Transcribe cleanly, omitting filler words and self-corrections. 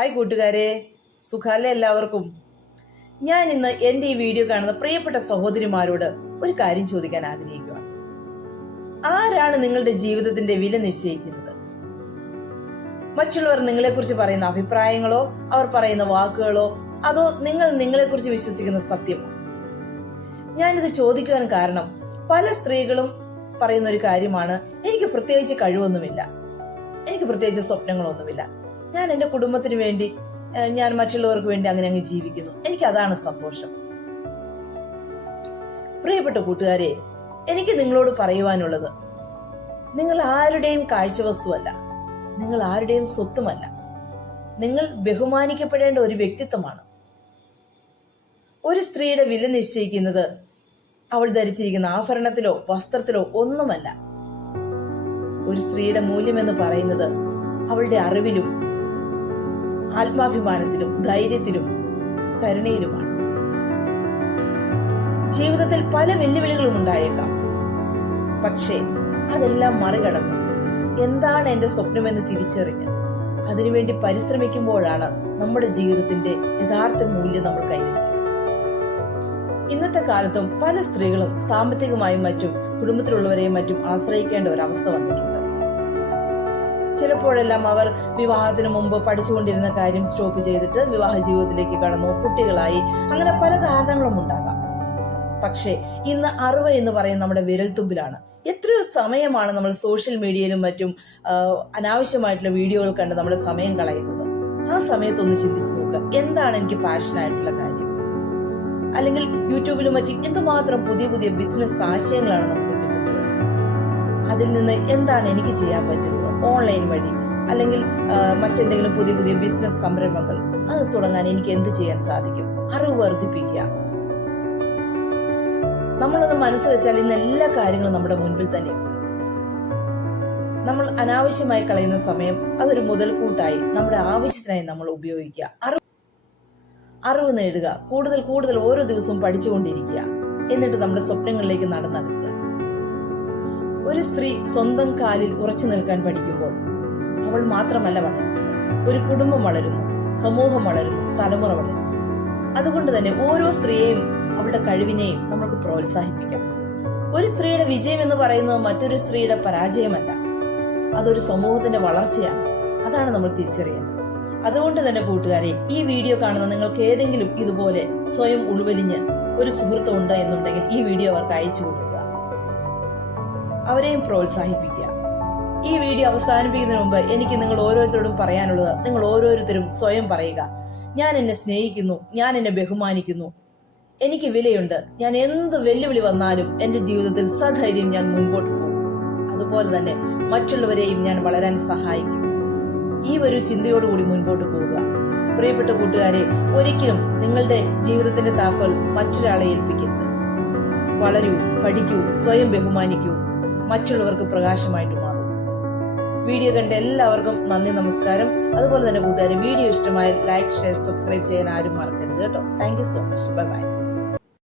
Hi കൂട്ടുകാരെ, സുഖാലെ എല്ലാവർക്കും. ഞാൻ ഇന്ന് എൻ്റെ ഈ വീഡിയോ കാണുന്ന പ്രിയപ്പെട്ട സഹോദരിമാരോട് ഒരു കാര്യം ചോദിക്കാൻ ആഗ്രഹിക്കുകയാണ്. ആരാണ് നിങ്ങളുടെ ജീവിതത്തിന്റെ വില നിശ്ചയിക്കുന്നത്? മറ്റുള്ളവർ നിങ്ങളെക്കുറിച്ച് പറയുന്ന അഭിപ്രായങ്ങളോ അവർ പറയുന്ന വാക്കുകളോ അതോ നിങ്ങൾ നിങ്ങളെക്കുറിച്ച് വിശ്വസിക്കുന്ന സത്യമോ? ഞാനിത് ചോദിക്കുവാൻ കാരണം പല സ്ത്രീകളും പറയുന്ന ഒരു കാര്യമാണ്, എനിക്ക് പ്രത്യേകിച്ച് കഴിവൊന്നുമില്ല, എനിക്ക് പ്രത്യേകിച്ച് സ്വപ്നങ്ങളൊന്നുമില്ല, ഞാൻ എൻ്റെ കുടുംബത്തിന് വേണ്ടി, ഞാൻ മറ്റുള്ളവർക്ക് വേണ്ടി അങ്ങനെ അങ്ങ് ജീവിക്കുന്നു, എനിക്ക് അതാണ് സന്തോഷം. പ്രിയപ്പെട്ട കൂട്ടുകാരെ, എനിക്ക് നിങ്ങളോട് പറയുവാനുള്ളത്, നിങ്ങൾ ആരുടെയും കാഴ്ചവസ്തുവല്ല, നിങ്ങൾ ആരുടെയും സ്വത്തുമല്ല, നിങ്ങൾ ബഹുമാനിക്കപ്പെടേണ്ട ഒരു വ്യക്തിത്വമാണ്. ഒരു സ്ത്രീയുടെ വില നിശ്ചയിക്കുന്നത് അവൾ ധരിച്ചിരിക്കുന്ന ആഭരണത്തിലോ വസ്ത്രത്തിലോ ഒന്നുമല്ല. ഒരു സ്ത്രീയുടെ മൂല്യം എന്ന് പറയുന്നത് അവളുടെ അറിവിലും ആത്മാഭിമാനത്തിലും ധൈര്യത്തിലും കരുണയിലുമാണ്. ജീവിതത്തിൽ പല വെല്ലുവിളികളും ഉണ്ടായേക്കാം, പക്ഷേ അതെല്ലാം മറികടന്ന് എന്താണ് എന്റെ സ്വപ്നമെന്ന് തിരിച്ചറിഞ്ഞ് അതിനുവേണ്ടി പരിശ്രമിക്കുമ്പോഴാണ് നമ്മുടെ ജീവിതത്തിന്റെ യഥാർത്ഥ മൂല്യം നമ്മൾ കൈവരിക്കുന്നത്. ഇന്നത്തെ കാലത്തും പല സ്ത്രീകളും സാമ്പത്തികമായും മറ്റും കുടുംബത്തിലുള്ളവരെയും മറ്റും ആശ്രയിക്കേണ്ട ഒരവസ്ഥ വന്നിട്ടുണ്ട്. ചിലപ്പോഴെല്ലാം അവർ വിവാഹത്തിന് മുമ്പ് പഠിച്ചുകൊണ്ടിരുന്ന കാര്യം സ്റ്റോപ്പ് ചെയ്തിട്ട് വിവാഹ ജീവിതത്തിലേക്ക് കടന്നു, കുട്ടികളായി, അങ്ങനെ പല കാരണങ്ങളും ഉണ്ടാകാം. പക്ഷേ ഇന്ന് അറിവ് എന്ന് പറയുന്നത് നമ്മുടെ വിരൽത്തുമ്പിലാണ്. എത്രയോ സമയമാണ് നമ്മൾ സോഷ്യൽ മീഡിയയിലും മറ്റും അനാവശ്യമായിട്ടുള്ള വീഡിയോകൾ കണ്ട് നമ്മുടെ സമയം കളയുന്നത്. ആ സമയത്തൊന്ന് ചിന്തിച്ചു നോക്കുക, എന്താണ് എനിക്ക് പാഷനായിട്ടുള്ള കാര്യം? അല്ലെങ്കിൽ യൂട്യൂബിലും മറ്റും എന്തുമാത്രം പുതിയ പുതിയ ബിസിനസ് ആശയങ്ങളാണ് നമുക്ക് കിട്ടുന്നത്. അതിൽ നിന്ന് എന്താണ് എനിക്ക് ചെയ്യാൻ പറ്റുന്നത്? ഓൺലൈൻ വഴി അല്ലെങ്കിൽ മറ്റെന്തെങ്കിലും പുതിയ പുതിയ ബിസിനസ് സംരംഭങ്ങൾ അത് തുടങ്ങാൻ എനിക്ക് എന്ത് ചെയ്യാൻ സാധിക്കും? അറിവ് വർദ്ധിപ്പിക്കുക. നമ്മളത് മനസ്സ് വെച്ചാൽ ഇന്ന് എല്ലാ കാര്യങ്ങളും നമ്മുടെ മുൻപിൽ തന്നെയുണ്ട്. നമ്മൾ അനാവശ്യമായി കളയുന്ന സമയം അതൊരു മുതൽക്കൂട്ടായി നമ്മുടെ ആവശ്യത്തിനായി നമ്മൾ ഉപയോഗിക്കുക. അറിവ് നേടുക, കൂടുതൽ കൂടുതൽ ഓരോ ദിവസവും പഠിച്ചുകൊണ്ടിരിക്കുക, എന്നിട്ട് നമ്മുടെ സ്വപ്നങ്ങളിലേക്ക് നടന്നെടുക്കുക. ഒരു സ്ത്രീ സ്വന്തം കാലിൽ ഉറച്ചു നിൽക്കാൻ പഠിക്കുമ്പോൾ അവൾ മാത്രമല്ല വളരുന്നത്, ഒരു കുടുംബം വളരുന്നു, സമൂഹം വളരുന്നു, തലമുറ വളരുന്നു. അതുകൊണ്ട് തന്നെ ഓരോ സ്ത്രീയെയും അവളുടെ കഴിവിനെയും നമുക്ക് പ്രോത്സാഹിപ്പിക്കാം. ഒരു സ്ത്രീയുടെ വിജയം എന്ന് പറയുന്നത് മറ്റൊരു സ്ത്രീയുടെ പരാജയമല്ല, അതൊരു സമൂഹത്തിന്റെ വളർച്ചയാണ്. അതാണ് നമ്മൾ തിരിച്ചറിയേണ്ടത്. അതുകൊണ്ട് തന്നെ കൂട്ടുകാരെ, ഈ വീഡിയോ കാണുന്ന നിങ്ങൾക്ക് ഏതെങ്കിലും ഇതുപോലെ സ്വയം ഉൾവലിഞ്ഞ് ഒരു സുഹൃത്ത് ഉണ്ട് എന്നുണ്ടെങ്കിൽ ഈ വീഡിയോ അവർക്ക് അയച്ചു കൊടുക്കുക, അവരെയും പ്രോത്സാഹിപ്പിക്കുക. ഈ വീഡിയോ അവസാനിപ്പിക്കുന്നതിന് മുമ്പ് എനിക്ക് നിങ്ങൾ ഓരോരുത്തരോടും പറയാനുള്ളത്, നിങ്ങൾ ഓരോരുത്തരും സ്വയം പറയുക, ഞാൻ എന്നെ സ്നേഹിക്കുന്നു, ഞാൻ എന്നെ ബഹുമാനിക്കുന്നു, എനിക്ക് വിലയുണ്ട്, ഞാൻ എന്ത് വെല്ലുവിളി വന്നാലും എന്റെ ജീവിതത്തിൽ സധൈര്യം ഞാൻ മുൻപോട്ട് പോകും, അതുപോലെ തന്നെ മറ്റുള്ളവരെയും ഞാൻ വളരാൻ സഹായിക്കും. ഈ ഒരു ചിന്തയോടുകൂടി മുൻപോട്ട് പോവുക. പ്രിയപ്പെട്ട കൂട്ടുകാരെ, ഒരിക്കലും നിങ്ങളുടെ ജീവിതത്തിന്റെ താക്കോൽ മറ്റൊരാളെ ഏൽപ്പിക്കരുത്. വളരൂ, പഠിക്കൂ, സ്വയം ബഹുമാനിക്കൂ, മറ്റുള്ളവർക്ക് പ്രകാശമായിട്ട് മാറും. വീഡിയോ കണ്ട എല്ലാവർക്കും നന്ദി, നമസ്കാരം. അതുപോലെ തന്നെ കൂട്ടുകാരെ, വീഡിയോ ഇഷ്ടമായ ലൈക്ക്, ഷെയർ, സബ്സ്ക്രൈബ് ചെയ്യാൻ ആരും മറക്കരുത് കേട്ടോ. Thank you so much. Bye bye.